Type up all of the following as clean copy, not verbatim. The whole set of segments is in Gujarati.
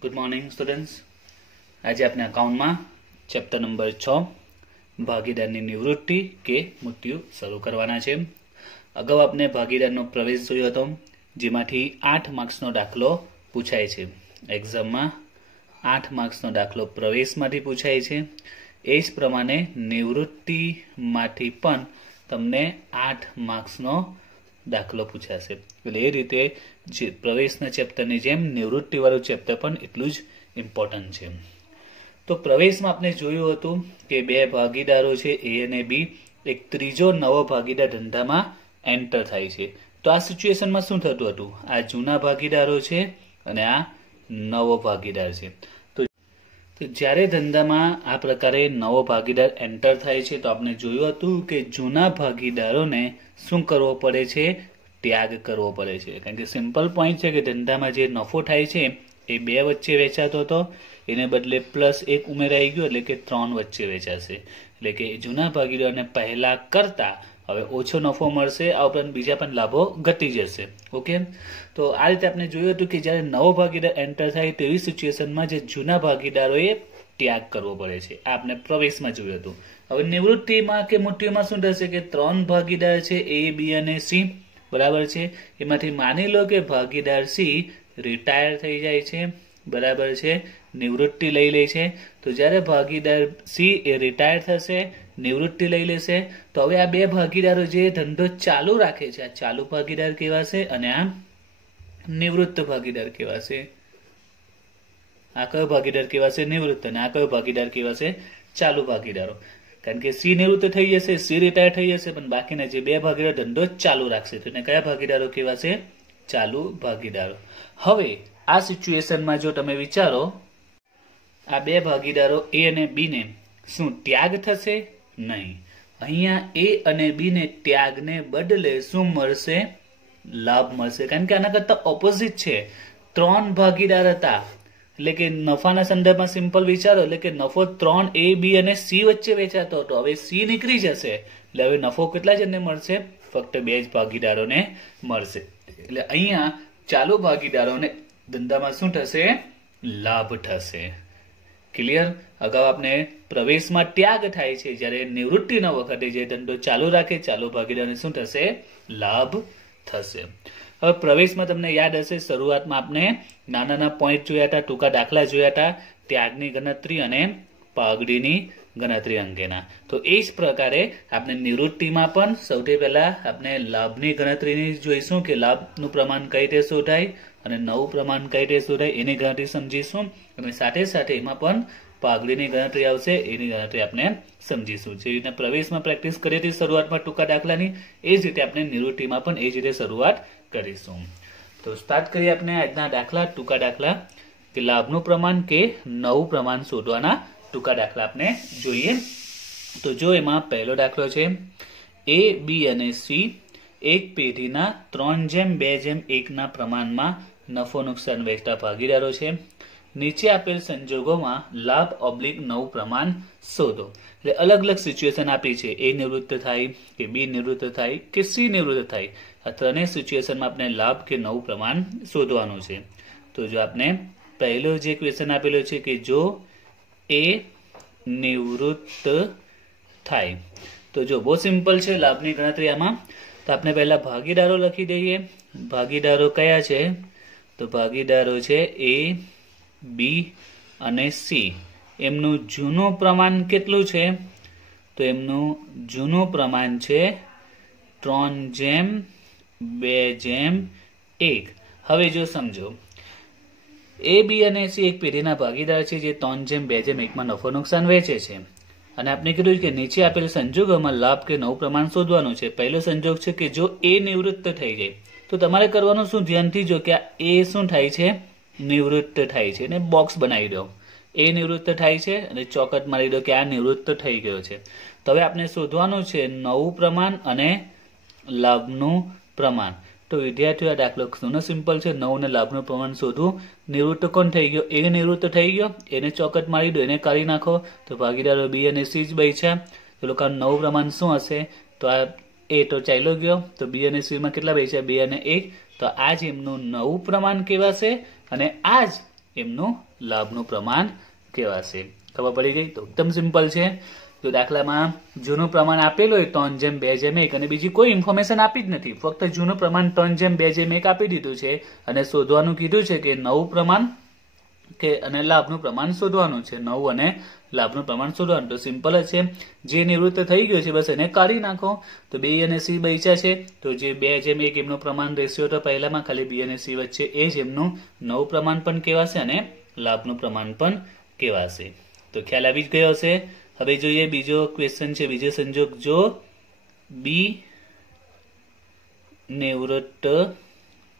Good morning students. आज आपने अकाउंट में चैप्टर नंबर 6 भागीदार निवृत्ति के मृत्यु शुरू करवाना छे। अगाऊ आपने भागीदार प्रवेश जोयो हतो, जेमांथी 8 मार्क्स दाखलो पूछाय छे। एक्जाम में 8 मार्क्स दाखलो प्रवेश मांथी पूछाय छे। एज प्रमाणे निवृत्ति मांथी पण तमने 8 मार्क्स दाखलो पूछाशे। એટલે એ રીતે જે પ્રવેશના ચેપ્ટરની જેમ નિવૃત્તિ વાળું ચેપ્ટર પણ એટલું જ ઇમ્પોર્ટન્ટ છે। તો પ્રવેશમાં આપણે જોયું હતું કે બે ભાગીદારો છે એ અને બી, એક ત્રીજો નવો ભાગીદાર ધંધામાં એન્ટર થાય છે। તો આ સિચ્યુએશનમાં શું થતું હતું? આ જૂના ભાગીદારો છે અને આ નવો ભાગીદાર છે। તો જ્યારે ધંધામાં આ પ્રકારે નવો ભાગીદાર એન્ટર થાય છે તો આપણે જોયું હતું કે જૂના ભાગીદારોને શું કરવો પડે છે? त्याग करवो पड़े छे। कारण के सिंपल पॉइंट है कि धंधा में जो नफो थाय छे ए बे वच्चे वेचातो तो एने बदले +1 उमेराई गयो, एटले के 3 वच्चे वेचाशे। एटले के जूना भागीदारोने पहला करता हवे ओछो नफो मळशे, आ उपरांत बीजा पण लाभो घटी जशे। ओके, तो आ रीते आपणे जोयुं हतुं के ज्यारे नवो भागीदार एंटर थाय तेवी सिच्युएशनमां जे जूना भागीदारोए त्याग करवो पड़े छे। आ आपणे प्रवेशमां जोयुं हतुं। हवे निवृत्तिमां के मृत्युमां शुं थशे के 3 भागीदार छे ए, बी अने सी, बराबर छे। एमांथी मानी लो के भागीदार सी रिटायर थई जाय छे, बराबर छे, निवृत्ति लई ले छे। तो ज्यारे भागीदार सी ए रिटायर थशे, निवृत्ति लई लेशे, तो हवे आ बे भागीदारो जे धंधो चालू राखे छे, आ चालू भागीदार कहेवाशे अने आ निवृत्त भागीदार कहेवाशे। आ कयो भागीदार कहेवाशे? निवृत्त। अने आ कयो भागीदार कहेवाशे? चालू भागीदारो। कारण के सी निवृत्त थई जशे, सी रिटायर थई जशे, पण बाकीना जे बे भागीदार धंधो चालू राखशे तो कया भागीदारो कहेवाशे? चालू भागीदारो। हवे आ सिच्युएशनमां जो तमे विचारो, आ बे भागीदारो ए अने बी ने शुं त्याग थशे? नहीं। अहींया ए अने बी ने त्यागने बदले शुं मळशे? लाभ मळशे। कारण के आना करता ऑपोजिट छे। 3 भागीदार हता એટલે કે નફાના સંદર્ભમાં સિમ્પલ વિચારો, એટલે કે નફો 3 એ, બી અને સી વચ્ચે વેચાતો હતો, હવે સી નીકળી જશે એટલે હવે નફો કેટલા જણને મળશે? ફક્ત 2 જ ભાગીદારોને મળશે। એટલે અહીંયા ચાલુ ભાગીદારોને ધંધામાં શું થશે? લાભ થશે। ક્લિયર? અગાઉ આપણે પ્રવેશમાં ત્યાગ થાય છે, જ્યારે નિવૃત્તિના વખતે જે ધંધો ચાલુ રાખે ચાલુ ભાગીદારોને શું થશે? લાભ થશે। હવે પ્રવેશમાં તમને યાદ હશે શરૂઆતમાં આપણે નાના નાના પોઈન્ટ જોયા હતા, ટૂંકા દાખલા જોયા હતા, ત્યાગની ગણતરી અને પાઘડીની ગણતરી અંગેના। તો એ જ પ્રકારે આપણે નિવૃત્તિમાં પણ સૌથી પહેલા આપણે લાભની ગણતરીની જોઈશું કે લાભનું પ્રમાણ કઈ રીતે શોધાય અને નવું પ્રમાણ કઈ રીતે શોધાય એની ગણતરી સમજીશું, અને સાથે સાથે એમાં પણ પાઘડીની ગણતરી આવશે, એની ગણતરી આપણે સમજીશું। જે રીતે પ્રવેશમાં પ્રેક્ટિસ કરી હતી શરૂઆતમાં ટૂંકા દાખલાની, એ જ રીતે આપણે નિવૃત્તિમાં પણ એ જ રીતે શરૂઆત કરીશું। तो स्टार्ट करिए अपने आजना दाखला, टूका दाखला के लाभनु प्रमाण के नवु प्रमाण शोधवाना टूका दाखला आपने जोईए। तो जो एमां पहलो दाखलो छे, ए, बी अने सी एक पेढीना 3:2:1 ना प्रमाणमां नफो नुकसान वेचता भागीदारो छे। नीचे आपेल संजोगोमां लाभ ऑब्लिक नवु प्रमाण शोधो। એટલે अलग अलग सिच्युएशन आपी छे, ए निवृत्त थाय के बी निवृत्त थाय के सी निवृत्त थाय, आ त्रणेय सिच्युएशन में आपने लाभ के नवु प्रमाण शोधवानुं छे। तो जो आपने पहलो जे क्वेश्चन आपेलो छे कि जो ए निवृत्त थाय, तो जो बहुत सिंपल छे लाभनी गणतरी आमां। तो आपने पहला भागीदारो लखी दईए। भागीदारो कया छे? तो भागीदारो छे ए, बी अने सी। एमनु जूનું પ્રમાણ કેટલું છે? તો એમનું જૂનું પ્રમાણ છે 3:2:1। હવે જો સમજો, એ, બી અને સી એક પેઢીના ભાગીદાર છે જે 3:2:1 માં નફો નુકસાન વેચે છે, અને આપણે કીધું કે નીચે આપેલ સંજોગોમાં લાભ કે નવું પ્રમાણ શોધવાનું છે। પહેલો સંજોગ છે કે જો એ નિવૃત્ત થઈ જાય, તો તમારે કરવાનું શું? ધ્યાનથી જો કે આ એ શું થાય છે? નિવૃત્ત થાય છે, ને બોક્સ બનાવી દો। ए निवृत्त थाय छे अने चौकट मारी दो कि आ निवृत्त थई गयो छे। तो हवे आपने शोधवानुं छे नवुं प्रमाण अने लाभनुं प्रमाण। तो विद्यार्थीओ आ दाखलो घणो सिंपल छे, नवुं ने लाभनुं प्रमाण शोधवुं। निवृत्त कोण थई गयो? ए निवृत्त थई गयो, एने चौकट मारी दो, एने काढी नाखो, तो भागीदारो बी अने सी ज बच्या। तो लोकानुं नवुं प्रमाण शुं हशे? तो आ ए तो चाल्यो गयो, तो बी अने सी मां केटला बच्या? 2 અને 1। तो आज एमनुं नवुं प्रमाण कहेवाशे, अने आज એમનું લાભનું પ્રમાણ કહેવાશે. ખબર પડી ગઈ? તો એકદમ સિમ્પલ છે. તો દાખલામાં જૂનું પ્રમાણ આપેલું હોય 3:2:1 અને બીજી કોઈ ઇન્ફોર્મેશન આપી જ નથી, ફક્ત જૂનું પ્રમાણ 3:2:1 આપી દીધું છે અને શોધવાનું કીધું છે કે નવું પ્રમાણ કે અને લાભનું પ્રમાણ શોધવાનું છે. નવું અને લાભનું પ્રમાણ શોધવાનું. તો સિમ્પલ જ છે. જે નિવૃત્ત થઈ ગયું છે બસ એને કાઢી નાખો. તો B અને C બચ્યા છે. તો જે 2:1 એમનું પ્રમાણ રેશિયો તો પહેલામાં ખાલી B અને C વચ્ચે એ જ એમનું નવું પ્રમાણ પણ કહેવાશે અને લાભનું પ્રમાણ પણ કહેવાશે. તો ખ્યાલ આવી જ ગયો હશે. હવે જોઈએ બીજો ક્વેશ્ચન છે, બીજો સંજોગ. જો B નિવૃત્ત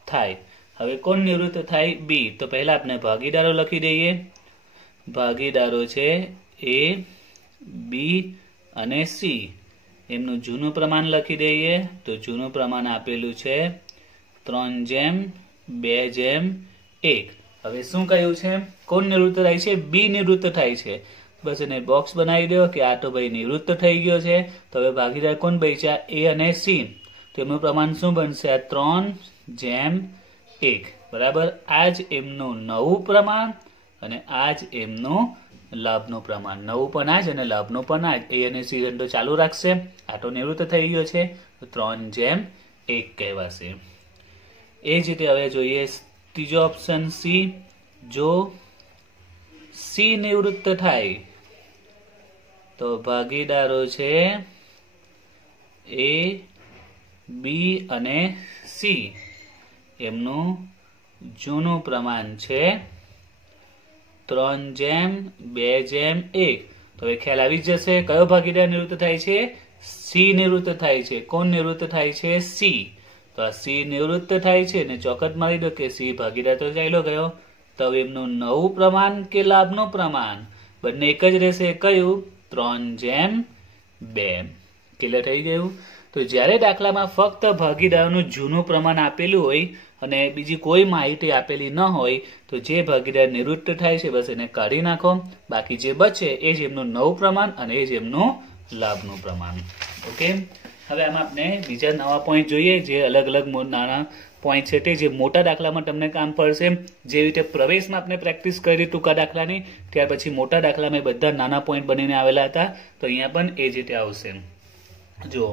થાય. હવે કોણ નિવૃત્ત થાય? B. તો પહેલા આપણે ભાગીદારો લખી દઈએ. ભાગીદારો છે A, B અને C. એમનું જૂનું પ્રમાણ લખી દઈએ. તો જૂનું પ્રમાણ આપેલું છે 3:2:1. હવે શું કહ્યું છે? કોણ નિવૃત્ત થાય છે? B નિવૃત્ત થાય છે. બસ એને બોક્સ બનાવી દો કે આ તો ભાઈ નિવૃત્ત થઈ ગયો છે. તો હવે ભાગીદાર કોણ બચ્યા? A અને C. તો એમનું પ્રમાણ શું બનશે? 3:1. બરાબર. આ જ એમનું નવું પ્રમાણ અને આ જ એમનું લાભનું પ્રમાણ. નવું પણ આ જ અને લાભનું પણ આ જ. A અને C તો ચાલુ રાખશે. આ તો નિવૃત્ત થઈ ગયો છે તો 3:1 કહેવાશે. એ જ રીતે હવે જોઈએ ત્રીજો ઓપ્શન C. જો C નિવૃત્ત થાય તો ભાગીદારો છે A, B અને C. એમનું જૂનું પ્રમાણ છે 3:2:1. તો હવે ખ્યાલ આવી જશે કયો ભાગીદાર નિવૃત્ત થાય છે? C નિવૃત્ત થાય છે. કોણ નિવૃત્ત થાય છે? C. તો આ C નિવૃત્ત થાય છે ને ચોકટ મારી દો કે C ભાગીદાર તો ચાલ્યો ગયો. તો હવે એમનું નવું પ્રમાણ કે લાભનું પ્રમાણ બંને એક જ રહેશે. કયું? 3:2. ક્લિયર થઈ ગયું? તો જ્યારે દાખલામાં ફક્ત ભાગીદારોનું જૂનું પ્રમાણ આપેલું હોય અને બીજી કોઈ માહિતી આપેલી ન હોય તો જે ભાગીદાર નિવૃત્ત થાય છે બસ એને કાઢી નાખો. બાકી જે બચે એ જ એમનું નવું પ્રમાણ અને એ જ એમનું લાભનું પ્રમાણ. ઓકે. હવે આમાં આપણે બીજા નવા પોઈન્ટ જોઈએ જે અલગ અલગ નાના પોઈન્ટ છે તે જે મોટા દાખલામાં તમને કામ પડશે. જે રીતે પ્રવેશમાં આપણે પ્રેક્ટિસ કરી ટૂંકા દાખલાની, ત્યાર પછી મોટા દાખલામાં બધા નાના પોઈન્ટ બનીને આવેલા હતા. તો અહીંયા પણ એ જ રીતે આવશે. જો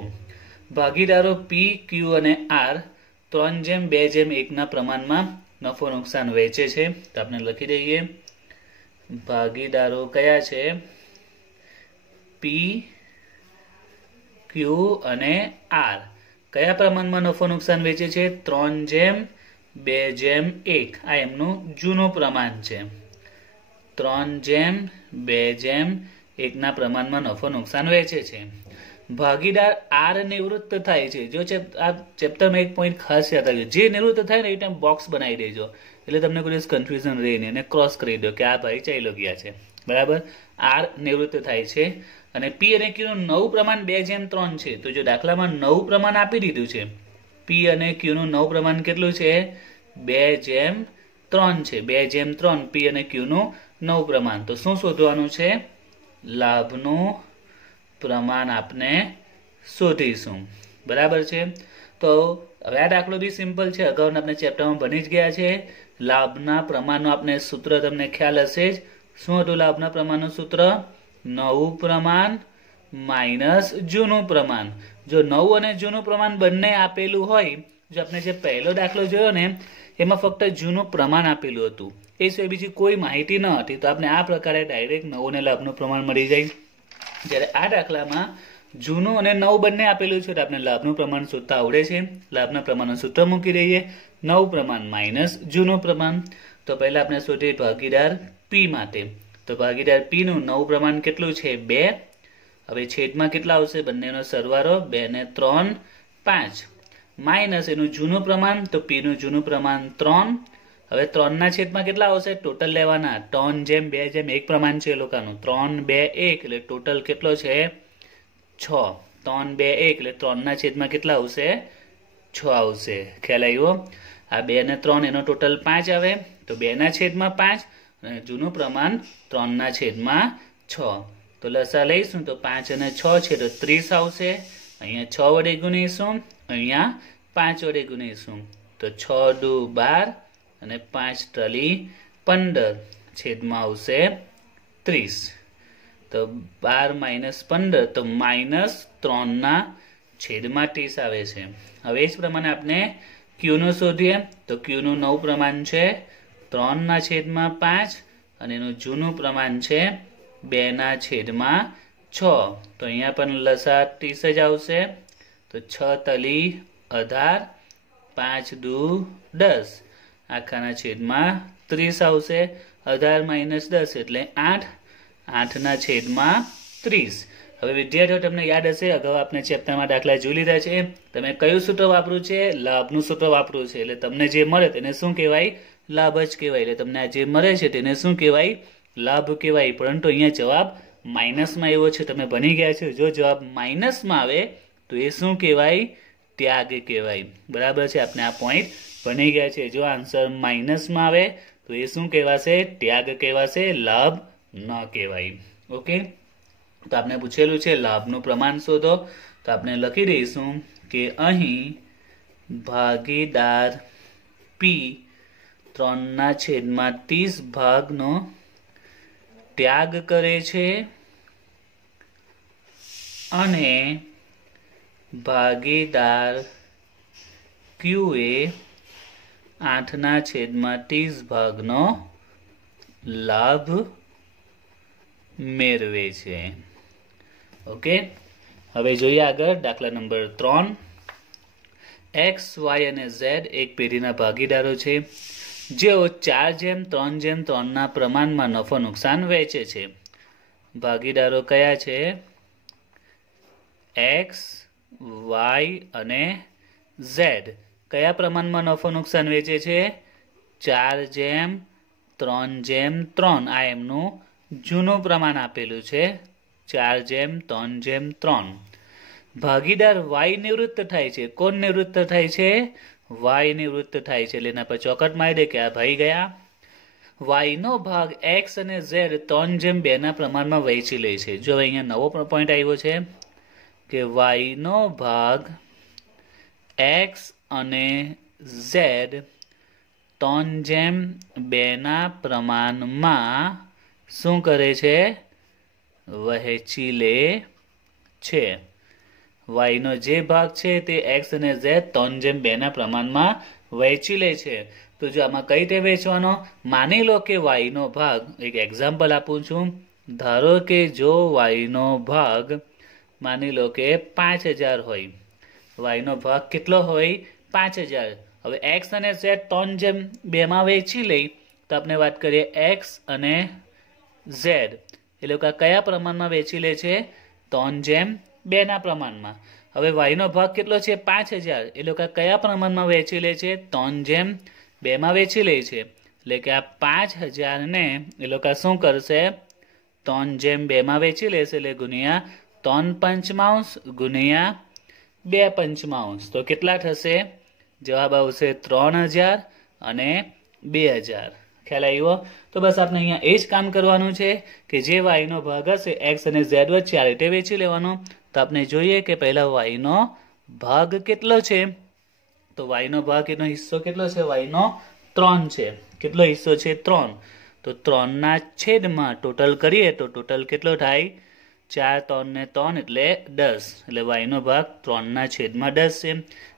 ભાગીદારો P, Q અને R 3:2:1 પ્રમાણમાં નફો નુકસાન વહેંચે છે. તો આપણે લખી દઈએ ભાગીદારો કયા છે? P, Q અને R કયા પ્રમાણમાં નફો નુકસાન વેચે છે? 3:2:1. આ એમનું જૂનું પ્રમાણ છે. 3:2:1 પ્રમાણમાં નફો નુકસાન વેચે છે. ભાગીદાર R નિવૃત્ત થાય છે. જો આ ચેપ્ટરમાં એક પોઈન્ટ ખાસ યાદ રાખજો. જે નિવૃત્ત થાય ને એ ટાઈમ બોક્સ બનાવી દેજો એટલે તમને કોઈ કન્ફ્યુઝન રહે નહીં અને ક્રોસ કરી દો કે આ ભાઈ ચાલ્યો ગયા છે. બરાબર. R નિવૃત્ત થાય છે અને P અને Q નું નવું પ્રમાણ 2:3 છે. તો જો દાખલામાં નવું પ્રમાણ આપી દીધું છે, P અને Q નું નવું પ્રમાણ કેટલું છે? 2:3 છે. 2:3 P અને Q નું નવું પ્રમાણ. તો શું શોધવાનું છે? લાભનું પ્રમાણ આપણે શોધીશું. બરાબર છે. તો હવે આ દાખલો બી સિમ્પલ છે. અગાઉના આપણે ચેપ્ટરમાં ભણી જ ગયા છે. લાભના પ્રમાણનું આપણે સૂત્ર તમને ખ્યાલ હશે જ. શું હતું લાભના પ્રમાણનું સૂત્ર? નવું પ્રમાણ માઇનસ જૂનું પ્રમાણ. જો નવું અને જૂનું પ્રમાણ બંને આપેલું હોય, જો આપણે જે પહેલો દાખલો જોયો ને એમાં ફક્ત જૂનું પ્રમાણ આપેલું હતું, એ સિવાય બીજી કોઈ માહિતી ન હતી, તો આપણે આ પ્રકારે ડાયરેક્ટ નવું અને લાભનું પ્રમાણ મળી જાય. જ્યારે આ દાખલામાં જૂનું અને નવું બંને આપેલું છે તો આપણે લાભનું પ્રમાણ શોધતા આવડે છે. લાભના પ્રમાણનું સૂત્ર મૂકી દઈએ. નવું પ્રમાણ માઇનસ જૂનું પ્રમાણ. તો પહેલા આપણે શોધીએ ભાગીદાર P માટે. તો ભાગીદાર P નું નવું પ્રમાણ કેટલું છે? 2. હવે છેદમાં કેટલા આવશે? બંનેનો સરવાળો 2 ને 3 5 માઇનસ એનું જૂનું પ્રમાણ. તો P નું જૂનું પ્રમાણ 3. હવે 3 ના છેદમાં કેટલા આવશે? ટોટલ લેવાના. 3:2:1 પ્રમાણ છે એ લોકોનું. 3:2:1 એટલે ટોટલ કેટલો છે? 6. 3:2:1 એટલે 3 ના છેદમાં કેટલા આવશે? 6 આવશે. ખ્યાલ આવ્યો? આ 2 ને 3 એનો ટોટલ 5 આવે. તો 2 ના છેદમાં 5 અને જૂનું પ્રમાણ 3 ના છેદમાં 6. તો લસા લઈશું તો 5 અને 6 છે તો 30 આવશે. અહીંયા 6 વડે ગુણીશું, અહીંયા 5 વડે ગુણીશું. તો 6 દુ 12 અને 5 તલી 15 છેદમાં આવશે 30. તો 12 - 15 તો -3 ના છેદમાં 30 આવે છે. હવે એ જ પ્રમાણે આપણે ક્યુ નું શોધીએ. તો ક્યુ નું નવું પ્રમાણ છે 3 ના છેદમાં 5 અને એનું જૂનું પ્રમાણ છે 2 ના છેદમાં 6. તો અહીંયા પણ લસા 30 જ આવશે. તો 6 તલી 18, 5 દુ 10, આખાના છેદમાં 30 આવશે. 18 - 10 એટલે 8, 8 ના છેદમાં 30. હવે વિદ્યાર્થીઓ તમને યાદ હશે અગાઉ આપણે ચેપ્ટરમાં દાખલા જોઈ લીધા છે. તમે કયું સૂત્ર વાપર્યું છે? લાભનું સૂત્ર વાપર્યું છે. એટલે તમને જે મળે તેને શું કહેવાય? લાભ જ કહેવાય. એટલે તમને આ જે મળે છે તેને શું કહેવાય? લાભ કહેવાય. પરંતુ અહીંયા જવાબ માઇનસમાં આવ્યો છે. તમે ભણી ગયા છો જો જવાબ માઇનસમાં આવે તો એ શું કહેવાય? ત્યાગ કહેવાય. બરાબર છે? આપણે આ પોઈન્ટ ભણી ગયા છે. જો આન્સર માઇનસમાં આવે તો એ શું કહેવાશે? ત્યાગ કહેવાશે. લાભ ન કહેવાય. ઓકે, તો આપણે પૂછેલું છે લાભનું પ્રમાણ શોધો. તો આપણે લખી દઈશું કે અહીં ભાગીદાર પી 3 ના છેદમાં 30 ભાગનો ત્યાગ કરે છે અને ભાગીદાર ક્યુ એ 8 ના છેદમાં 30 ભાગનો લાભ મેળવે છે. ઓકે, હવે જોઈએ આગળ દાખલા નંબર 3. x, y અને z એક પેઢીના ભાગીદારો છે જેઓ 4:3:3 ના પ્રમાણમાં નફો નુકસાન વહેંચે છે. ભાગીદારો કયા છે? x, y અને z. કયા પ્રમાણમાં નફો નુકસાન વેચે છે? 4:3:3. આ એમનું જૂનું પ્રમાણ આપેલું છે 4:3:3. ભાગીદાર y નિવૃત્ત થાય છે. કોણ નિવૃત્ત થાય છે? y નિવૃત્ત થાય છે. એટલે એના પર ચોકટ મારી દે કે આ ભાઈ ગયા. y નો ભાગ x અને z 3:2 ના પ્રમાણમાં વહેંચી લે છે. જો અહીંયા નવો પોઈન્ટ આવ્યો છે કે y નો ભાગ x અને z 3:2 ના પ્રમાણમાં શું કરે છે? વહેંચી લે છે. y નો જે ભાગ છે તે x અને z 3:2 ના પ્રમાણમાં વહેંચી લે છે. તો જો આમાં કઈ રીતે વહેંચવાનો? માની લો કે y નો ભાગ, એક એક્ઝામ્પલ આપું છું. ધારો કે જો y નો ભાગ માની લો કે 5000 હોય. y નો ભાગ કેટલો હોય? 5000. હવે x અને z 3:2 માં વહેંચી લઈ તો આપણે વાત કરીએ x અને z એ લોકો કયા પ્રમાણમાં વહેંચી લે છે? 3:2 ના પ્રમાણમાં. હવે y નો ભાગ કેટલો છે? 5000. એ લોકો કયા પ્રમાણમાં વહેંચી લે છે? 3:2 માં વહેંચી લે છે. એટલે કે આ 5000 ને એ લોકો શું કરશે? 3:2 માં વહેંચી લેશે. એટલે ગુણ્યા 3/5 ગુણ્યા 2/5. તો કેટલા થશે? જવાબ આવશે 3000 અને 2000. ખ્યાલ આવ્યો? તો બસ આપણે અહીંયા એ જ કામ કરવાનું છે કે જે y નો ભાગ હશે x અને z વચ્ચે આ રીતે વેચી લેવાનો. તો આપણે જોઈએ કે પહેલા y નો ભાગ કેટલો છે? તો y નો ભાગ એનો હિસ્સો કેટલો છે? y નો 3 છે. કેટલો હિસ્સો છે? 3. તો 3 ના છેદમાં ટોટલ કરીએ તો ટોટલ કેટલો થાય? 4 3 ને 3 એટલે 10. એટલે y નો ભાગ 3 ના છેદમાં 10 છે.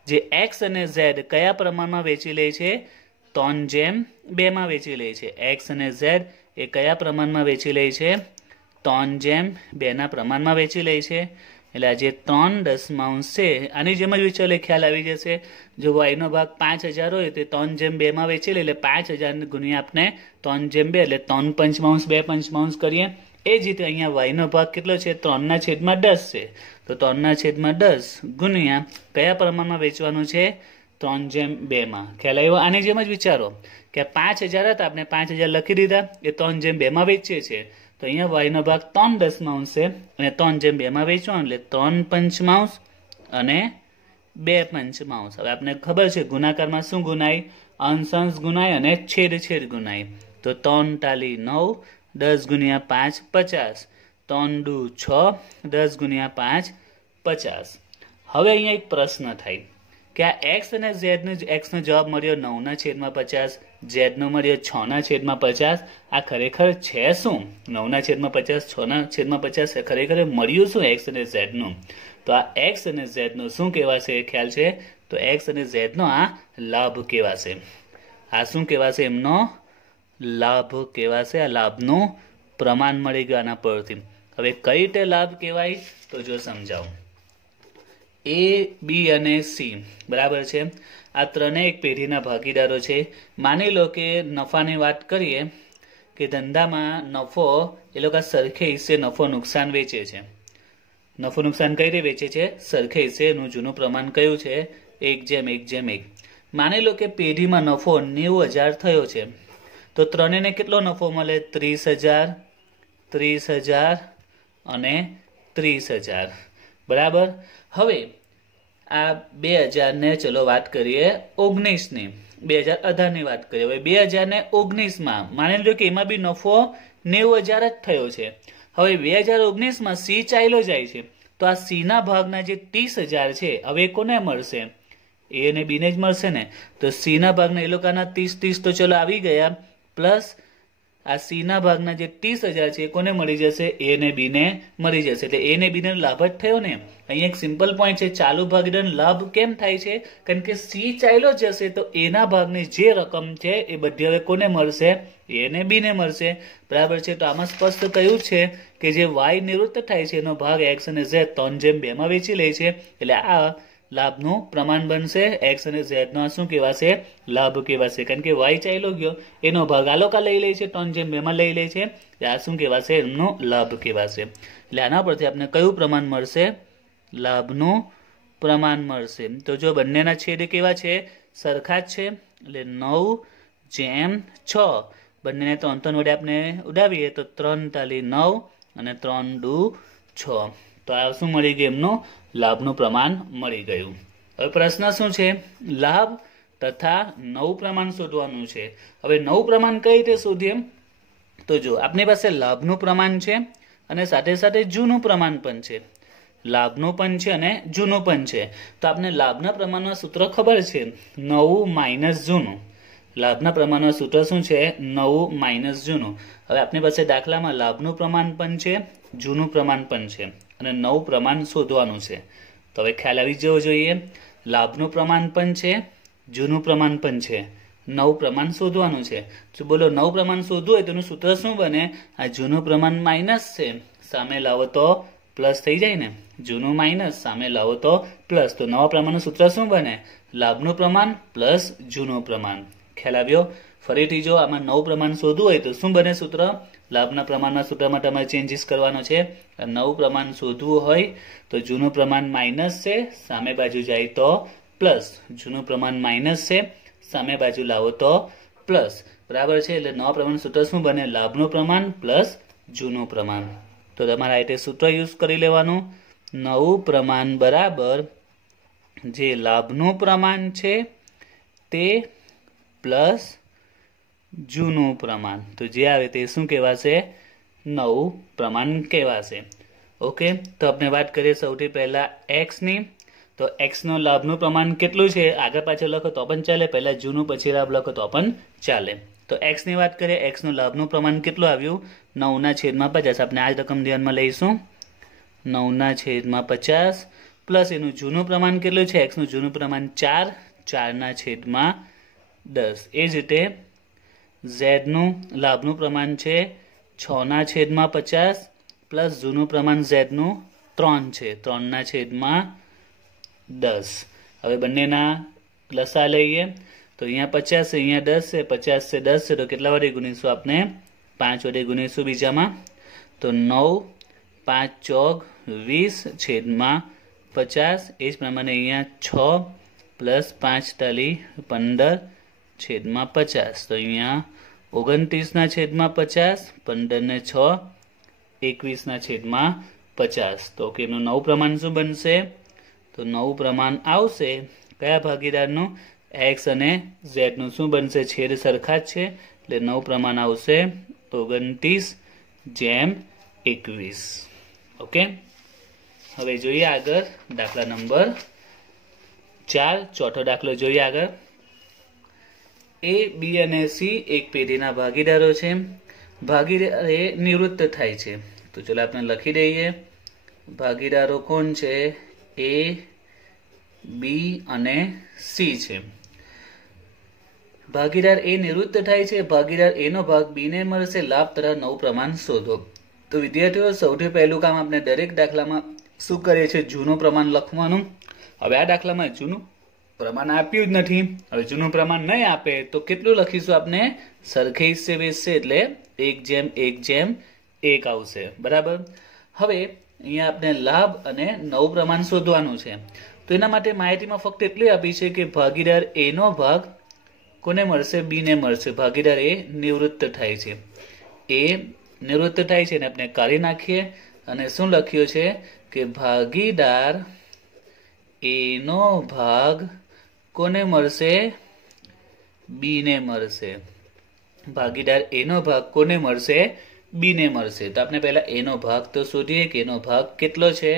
જે x અને z કયા પ્રમાણમાં વેચી લે છે? 3:2 માં વેચી લે છે. x અને z એ કયા પ્રમાણમાં વેચી લે છે? 3:2 ના પ્રમાણમાં વેચી લે છે. એટલે આ જે 3/10 છે આની જેમ જ વિચારે ખ્યાલ આવી જશે. જો y નો ભાગ 5000 હોય તો 3:2 માં વેચી લે એટલે 5000 ગુણ્યા આપણે 3:2 એટલે 3/5 2/5 કરીએ. એ જ રીતે અહીંયા y નો ભાગ કેટલો છે? 3/10 છે. તો 3/10 ગુણ્યા કયા પ્રમાણમાં વેચવાનું છે? 3:2 માં. ખ્યાલ આવ્યો? આની જેમ જ વિચારો કે 5000 હતા, આપણે 5000 લખી દીધા, એ 3:2 માં વેચીએ છીએ. તો અહીંયા y નો ભાગ 3/10 છે અને 3:2 માં વેચવાનું એટલે 3/5 અને 2/5. હવે આપણે ખબર છે ગુણાકારમાં શું ગુણાય? અંશ અંશ ગુણાય અને છેદ છેદ ગુણાય. તો 3 × 9, 10 × 5 50. 3 દુ 6, 10 × 5 50. હવે અહીંયા એક પ્રશ્ન થાય કે આ x અને z નો x નો જવાબ મળ્યો 9/50, z નો મળ્યો 6/50. આ ખરેખર છે શું? 9/50 6/50 ખરેખર મળ્યું શું x અને z નું? તો આ x અને z નો શું કહેવાશે ખ્યાલ છે? તો x અને z નો આ લાભ કહેવાશે. આ શું કહેવાશે? એમનો લાભ કહેવાશે. આ લાભનું પ્રમાણ મળી ગયું આના પરથી. હવે કઈ રીતે લાભ કહેવાય તો જો સમજાવું. A, B અને C બરાબર છે. આ ત્રણેય એક પેઢીના ભાગીદારો છે. માની લો કે નફાની વાત કરીએ કે ધંધામાં નફો એ લોકો સરખે હિસ્સે નફો નુકસાન વેચે છે. નફો નુકસાન કઈ રીતે વેચે છે? સરખે હિસ્સે. એનું જૂનું પ્રમાણ કયું છે? 1:1:1. માની લો કે પેઢીમાં નફો 90,000 થયો છે. તો ત્રણેયને કેટલો નફો મળે? 30,000, 30,000 અને 30,000. બરાબર. હવે આ 2000 ને ચલો વાત કરીએ 19 ની, 2018 ની વાત કરીએ. હવે 2019 માં માની લો કે એમાં બી નફો 90,000 જ થયો છે. હવે 2019 માં સી ચાલ્યો જાય છે. તો આ સી ના ભાગના જે 30,000 છે હવે કોને મળશે? એ અને બી ને જ મળશે ને. તો સી ના ભાગના એ લોકોના 30 તો ચલો આવી ગયા, પ્લસ આ સી ના ભાગના જે 30,000 છે એ કોને મળી જશે? એ ને બી ને મળી જશે. એટલે એ ને બી ને લાભ જ થયો ને. અહીંયા એક સિમ્પલ પોઈન્ટ છે. ચાલુ ભાગીદારનો લાભ કેમ થાય છે? કારણ કે સી ચાલ્યો જશે તો એના ભાગની જે રકમ છે એ બધી હવે કોને મળશે? એ ને બી ને મળશે. બરાબર છે. તો આમાં સ્પષ્ટ કહ્યું છે કે જે વાય નિવૃત્ત થાય છે એનો ભાગ એક્સ અને ઝેડ 3:2 માં વેચી લે છે. એટલે આ લાભનું પ્રમાણ બનશે. એક્સ અને ઝેડ નો શું કહેવાશે? લાભ કહેવાશે. કારણ કે વાય ચાલ્યો ગયો એનો ભાગ આ લોકો લઈ લે છે, 3:2 માં લઈ લે છે. આ શું કહેવાશે? એમનો લાભ કહેવાશે. એટલે આના પરથી આપણે કયું પ્રમાણ મળશે? લાભનું પ્રમાણ મળશે. તો જો બંનેના છેદ કેવા છે? સરખા જ છે. એટલે 9:6. બંનેને 3 વડે આપણે ઉડાવીએ તો 3 તાલી 9 અને 3 દુ 6. તો આ શું મળી ગયું? એમનું લાભનું પ્રમાણ મળી ગયું. હવે પ્રશ્ન શું છે? લાભ તથા નવું પ્રમાણ શોધવાનું છે. હવે નવું પ્રમાણ કઈ રીતે શોધીએ? તો જો આપણી પાસે લાભનું પ્રમાણ છે અને સાથે સાથે જૂનું પ્રમાણ પણ છે. લાભનું પણ છે અને જૂનું પણ છે. તો આપણે લાભના પ્રમાણનું સૂત્ર ખબર છે, નવું માઇનસ જૂનું. લાભના પ્રમાણનું સૂત્ર શું છે? નવું માઇનસ જૂનું. હવે આપણી પાસે દાખલામાં લાભનું પ્રમાણ પણ છે, જૂનું પ્રમાણ પણ છે અને નવું પ્રમાણ શોધવાનું છે. તો હવે ખ્યાલ આવી જવો જોઈએ. લાભનું પ્રમાણ પણ છે, જૂનું પ્રમાણ પણ છે, નવું પ્રમાણ શોધવાનું છે. તો બોલો નવું પ્રમાણ શોધવું હોય તેનું સૂત્ર શું બને? આ જૂનું પ્રમાણ માઇનસ છે, સામે લાવો તો પ્લસ થઈ જાય ને. જૂનું માઇનસ, સામે લાવો તો પ્લસ. તો નવા પ્રમાણનું સૂત્ર શું બને? લાભનું પ્રમાણ પ્લસ જૂનું પ્રમાણ. ખ્યાલ આવ્યો? ફરીથી જો આમાં નવું પ્રમાણ શોધવું હોય તો શું બને સૂત્ર? લાભના પ્રમાણના સૂત્રમાં તમારે ચેન્જીસ કરવાનો છે. નવું પ્રમાણ શોધવું હોય તો જૂનું પ્રમાણ માઇનસ છે, સામે બાજુ જાય તો પ્લસ. જૂનું પ્રમાણ માઇનસ છે, સામે બાજુ લાવો તો પ્લસ. બરાબર છે. એટલે નવા પ્રમાણ સૂત્ર શું બને? લાભનું પ્રમાણ પ્લસ જૂનું પ્રમાણ. તો તમારે આ રીતે સૂત્ર યુઝ કરી લેવાનું. નવું પ્રમાણ બરાબર જે લાભનું પ્રમાણ છે તે પ્લસ જૂનું પ્રમાણ. તો જે આવે તે શું કહેવાશે? નવું પ્રમાણ કહેવાશે. ઓકે. તો આપણે વાત કરીએ સૌથી પહેલા x ની. તો x નો લાભનું પ્રમાણ કેટલું છે? આગળ પાછળ લખો તો પણ ચાલે, પહેલા જૂનું પછી લાભ લખો તો પણ ચાલે. તો x ની વાત કરીએ. x નું લાભનું પ્રમાણ કેટલું આવ્યું? 9/50. આપણે આ જ રકમ ધ્યાનમાં લઈશું. 9/50 પ્લસ એનું જૂનું પ્રમાણ કેટલું છે? x નું જૂનું પ્રમાણ 4, 4/10. એ જ રીતે z નું લાભનું પ્રમાણ છે 6/50 પ્લસ જૂનું પ્રમાણ z નું 3 છે, 3/10. હવે બંનેના લસા લઈએ તો અહીંયા 50 છે, અહીંયા 10 છે, 50 છે 10 છે, તો કેટલા વડે ગુણીશું? આપણે 5 વડે ગુણીશું બીજામાં. તો 9, 5 ચોક 20/50. એ જ પ્રમાણે અહીંયા 6 પ્લસ 5 તાલી 15/50. તો અહીંયા 29/50, 15 ને 6 21/50. તો કે એનું નવું પ્રમાણ શું બનશે? તો નવું પ્રમાણ આવશે કયા ભાગીદારનું? x અને z નું. શું બનશે? છેદ સરખા જ છે એટલે નવું પ્રમાણ આવશે 29/21. ઓકે. હવે જોઈએ આગળ દાખલા નંબર 4. ચોથો દાખલો જોઈએ આગળ. એ, બી અને સી એક પેઢીના ભાગીદારો છે. ભાગીદાર એ નિવૃત્ત થાય છે. તો ચલો આપણે લખી દઈએ. ભાગીદારો કોણ છે? એ, બી અને સી છે. ભાગીદાર એ નિવૃત્ત થાય છે. ભાગીદાર એ નો ભાગ બી ને મળશે. લાભ તથા નવું પ્રમાણ શોધો. તો વિદ્યાર્થીઓ, સૌથી પહેલું કામ આપણે દરેક દાખલામાં શું કરીએ છીએ? જૂનું પ્રમાણ લખવાનું. હવે આ દાખલામાં જૂનું પ્રમાણ આપ્યું જ નથી. હવે જૂનું પ્રમાણ નહીં આપે તો કેટલું લખીશું? આપણે સરખે હિસ્સે બેસશે એટલે 1:1:1 આવશે. બરાબર. હવે અહીંયા આપણે લાભ અને નવું પ્રમાણ શોધવાનું છે. તો એના માટે માહિતીમાં ફક્ત એટલી આપી છે કે ભાગીદાર એ નો ભાગ કોને મળશે? બી ને મળશે. ભાગીદાર એ નિવૃત્ત થાય છે. એ નિવૃત્ત થાય છે ને આપણે કાઢી નાખીએ અને શું લખ્યું છે કે ભાગીદાર એ નો ભાગ કોને મળશે? બી ને મળશે. ભાગીદાર એ નો ભાગ કોને મળશે? બી ને મળશે. તો આપણે પહેલા એ નો ભાગ તો શોધીએ કે એનો ભાગ કેટલો છે.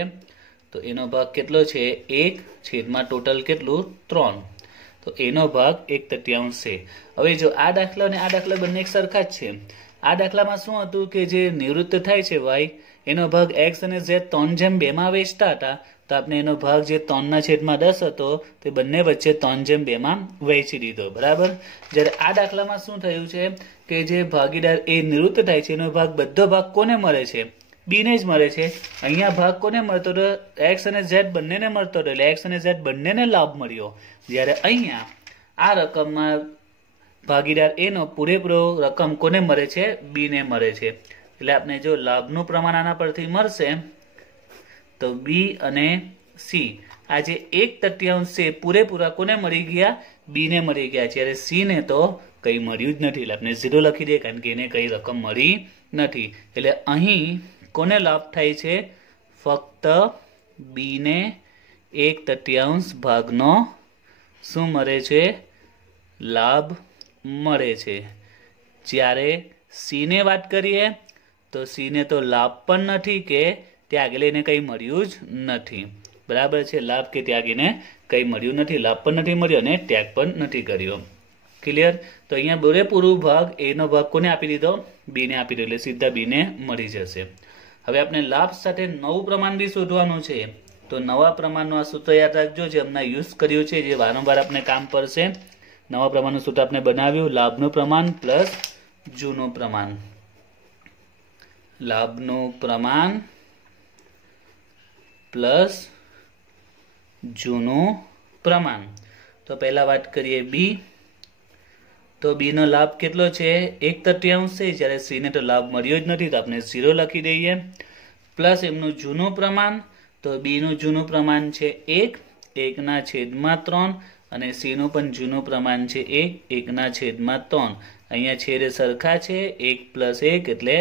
તો એનો ભાગ કેટલો છે? 1 ટોટલ કેટલું? 3. તો એનો ભાગ 1/3 છે. હવે જો આ દાખલા અને આ દાખલા બંને એક સરખા જ છે. આ દાખલામાં શું હતું કે જે નિવૃત્ત થાય છે વાય, એનો ભાગ એક્સ અને ઝેડ 3:2 માં વેચતા હતા. તો આપણે એનો ભાગ જે 3/10 હતો તે બંને વચ્ચે 3:2 માં વહેંચી દીધો. બરાબર. જ્યારે આ દાખલામાં શું થયું છે કે જે ભાગીદાર એ નિવૃત્ત થાય છે એનો ભાગ બધો ભાગ કોને મળે છે? બી ને જ મળે છે. અહીંયા ભાગ કોને મળતો હતો? એક્સ અને ઝેડ બંનેને મળતો હતો. એટલે એક્સ અને ઝેડ બંનેને લાભ મળ્યો. જ્યારે અહીંયા આ રકમમાં ભાગીદાર એ નો પૂરેપૂરો રકમ કોને મળે છે? બી ને મળે છે. એટલે આપણે જો લાભનું પ્રમાણ આના પરથી મળશે તો બી અને સી આ જે 1/3 છે પૂરેપૂરા કોને મળી ગયા? બી ને મળી ગયા. જ્યારે સી ને તો કંઈ મળ્યું જ નથી. એટલે આપણે 0 લખી દઈએ કારણ કે એને કઈ રકમ મળી નથી. એટલે અહીં કોને લાભ થાય છે? ફક્ત બી ને 1/3 ભાગનો શું મળે છે? લાભ મળે છે. જ્યારે સી ને વાત કરીએ તો સી ને તો લાભ પણ નથી કે ત્યાં આગળ એને કંઈ મળ્યું જ નથી. બરાબર છે. લાભ કે ત્યાગ એને કંઈ મળ્યું નથી. લાભ પણ નથી મળ્યો અને ત્યાગ પણ નથી કર્યો. ક્લિયર. તો અહીંયા પૂરેપૂરું ભાગ એનો ભાગ કોને આપી દીધો? બી ને આપી દીધો. એટલે સીધા બી ને મળી જશે. હવે આપણે લાભ સાથે નવું પ્રમાણ બી શોધવાનું છે. તો નવા પ્રમાણનું આ સૂત્ર યાદ રાખજો જે હમણાં યુઝ કર્યું છે, જે વારંવાર આપણે કામ પડશે. નવા પ્રમાણનું સૂત્ર આપણે બનાવ્યું. લાભનું પ્રમાણ પ્લસ જૂનું પ્રમાણ. લાભનું પ્રમાણ પ્લસ જૂનું પ્રમાણ. તો પહેલા વાત કરીએ બી. તો બી નો લાભ કેટલો છે? 1/3 છે. જ્યારે સી ને તો લાભ મળ્યો જ નથી તો આપણે 0 લખી દઈએ. પ્લસ એમનું જૂનું પ્રમાણ. તો બી નું જૂનું પ્રમાણ છે 1/3 અને સી નું પણ જૂનું પ્રમાણ છે 1/3. અહીંયા છેદે સરખા છે. 1 + 1 એટલે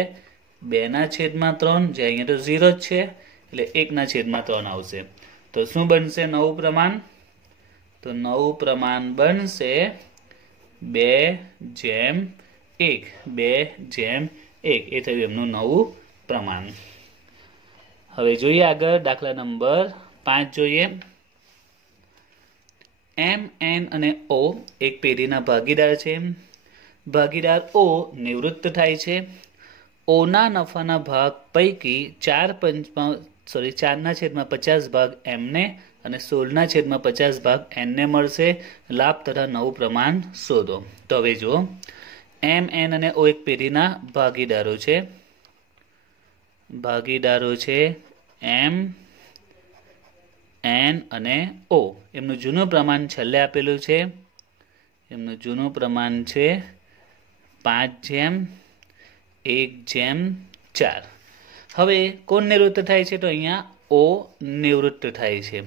2/3. જે અહીંયા તો 0 જ છે એટલે 1/3 આવશે. તો શું બનશે નવું પ્રમાણ? તો નવું પ્રમાણ બનશે 2:1. 2:1 એ થયું એમનું નવું પ્રમાણ. હવે જોઈએ આગળ દાખલા નંબર 5 જોઈએ. એમ, એન અને ઓ એક પેઢીના ભાગીદાર છે. ભાગીદાર ઓ નિવૃત્ત થાય છે. ઓના નફાના ભાગ પૈકી 4/50 ભાગ એમને અને 16/50 ભાગ એનને મળશે. લાભ તથા નવું પ્રમાણ શોધો. તો હવે જુઓ, એમ, એન અને ઓ એક પેઢીના ભાગીદારો છે. ભાગીદારો છે એમ, એન અને ઓ. એમનું જૂનું પ્રમાણ છેલ્લે આપેલું છે. એમનું જૂનું પ્રમાણ છે 5:1:4. હવે કોણ નિવૃત્ત થાય છે? તો અહીંયા ઓ નિવૃત્ત થાય છે.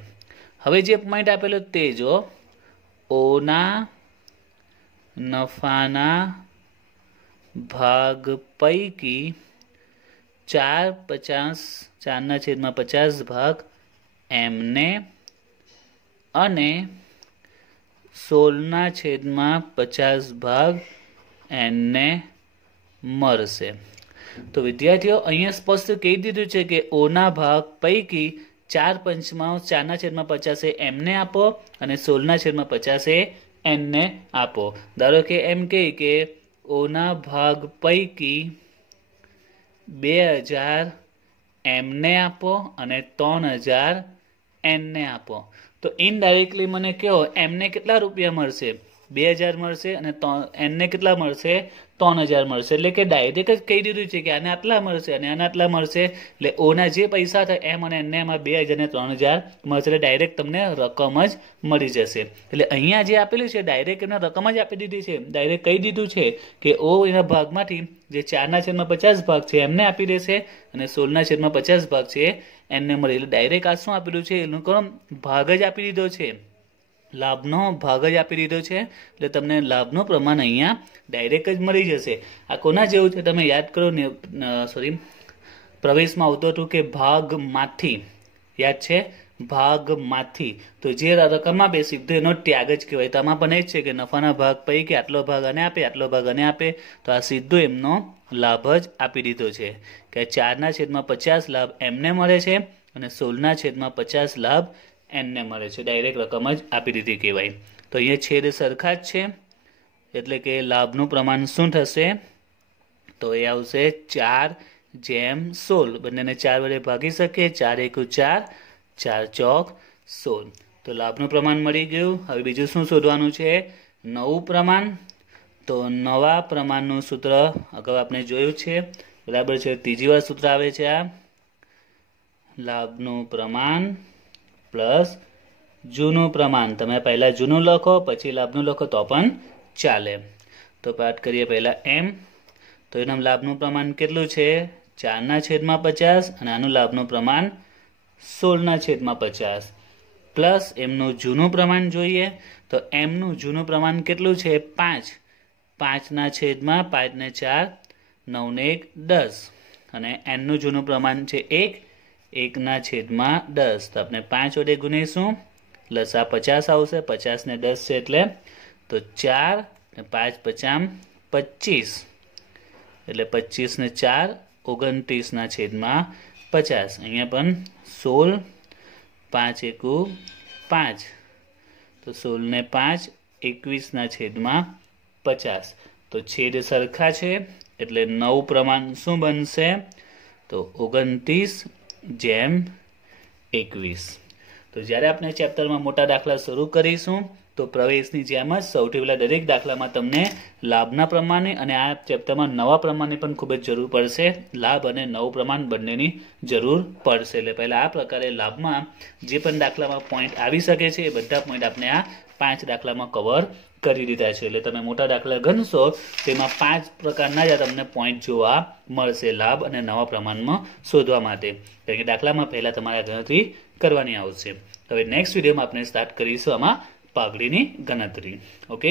હવે જે પોઈન્ટ આપેલો તે જો, ઓના નફાના ભાગ પૈકી 4/50 ભાગ એમને અને 16/50 ભાગ એનને મળશે. તો વિદ્યાર્થીઓ અહીંયા સ્પષ્ટ કહી દીધું છે કે ઓના ભાગ પૈકી 4/50 એમને આપો અને 16/50 એન ને આપો। ધારો કે એમ કે ઓના ભાગ પૈકી 2000 એમને આપો અને 3000 એનને આપો। તો ઇનડાયરેક્ટલી મને કહો એમને કેટલા રૂપિયા મળશે? 2000 મળશે અને એનને કેટલા મળશે? 3000 મળશે। એટલે કે ડાયરેક્ટ જ કહી દીધું છે કે આને આટલા મળશે અને આને આટલા મળશે। એટલે ઓના જે પૈસા થાય એમ અને એનને એમાં 2000 અને 3000 મળશે। એટલે ડાયરેક્ટ તમને રકમ જ મળી જશે। એટલે અહીંયા જે આપેલું છે ડાયરેક્ટ એમને રકમ જ આપી દીધી છે। ડાયરેક્ટ કહી દીધું છે કે ઓ એના ભાગમાંથી જે 4/50 ભાગ છે એમને આપી દેશે અને 16/50 ભાગ છે એમને મળે। એટલે ડાયરેક્ટ આ શું આપેલું છે? એનું કોણ ભાગ જ આપી દીધો છે, લાભનો ભાગ જ આપી દીધો છે। એટલે તમને લાભનું પ્રમાણ અહીંયા ડાયરેક્ટ જ મળી જશે। આ કોના જેવું છે તમે યાદ કરો ને, પ્રવેશમાં આવતું હતું કે ભાગમાંથી, યાદ છે? ભાગમાંથી। તો જે રકમ આપે સીધો એનો ત્યાગ જ કહેવાય। તો આમાં પણ એ જ છે કે નફાના ભાગ પૈકી આટલો ભાગ આને આપે, આટલો ભાગ આને આપે, તો આ સીધો એમનો લાભ જ આપી દીધો છે કે 4/50 લાભ એમને મળે છે અને 16/50 લાભ એનને મળે છે। ડાયરેક્ટ રકમ જ આપી દીધી કહેવાય। તો અહીંયા છેદ સરખા જ છે એટલે કે લાભનું પ્રમાણ શું થશે? તો એ આવશે 4/16। બંનેને 4 વડે ભાગી શકીએ, 4 × 1 = 4, 4 × 4 = 16। તો લાભનું પ્રમાણ મળી ગયું। હવે બીજું શું શોધવાનું છે? નવું પ્રમાણ। તો નવા પ્રમાણનું સૂત્ર અગાઉ આપણે જોયું છે, બરાબર છે। ત્રીજી વાર સૂત્ર આવે છે આ લાભનું પ્રમાણ પ્લસ જૂનું પ્રમાણ। તમે પહેલા જૂનું લખો પછી લાભનું લખો તો પણ ચાલે। તો પાઠ કરીએ પહેલા એમ। તો એનું લાભનું પ્રમાણ કેટલું છે? 4/50 અને આનું લાભનું પ્રમાણ 16/50 પ્લસ એમનું જૂનું પ્રમાણ જોઈએ તો એમનું જૂનું પ્રમાણ કેટલું છે? 5। 5/5 ને 4, 9 ને 1 10 અને એનનું જૂનું પ્રમાણ છે 1। 1/10 તો આપણે 5 વડે ગુણીશું, લસા 50 આવશે, 50 ને 10 છે એટલે તો 4 ને 5 × 5 = 25 એટલે 25 ને 4 29/50। અહીંયા પણ 16, 5 × 1 = 5 તો 16 ને 5 21/50। તો છેદ સરખા છે એટલે નવું પ્રમાણ શું બનશે? તો 29/21। તો જ્યારે આપણે ચેપ્ટરમાં મોટા દાખલા શરૂ કરીશું તો પ્રવેશની જેમ જ સૌથી પહેલા દરેક દાખલામાં તમને લાભના પ્રમાણની અને આ ચેપ્ટરમાં નવા પ્રમાણની પણ ખૂબ જ જરૂર પડશે। લાભ અને નવું પ્રમાણ બંનેની જરૂર પડશે। એટલે પહેલા આ પ્રકારે લાભમાં જે પણ દાખલામાં પોઈન્ટ આવી શકે છે એ બધા પોઈન્ટ આપણે આ 5 દાખલામાં કવર કરી દીધા છે। એટલે તમે મોટા દાખલા ગણશો તેમાં 5 પ્રકારના જ તમને પોઈન્ટ જોવા મળશે લાભ અને નવા પ્રમાણમાં શોધવા માટે। કારણ કે દાખલામાં પહેલા તમારે ગણતરી કરવાની આવશે। હવે નેક્સ્ટ વિડીયોમાં આપણે સ્ટાર્ટ કરીશું આમાં પાઘડીની ગણતરી। ઓકે।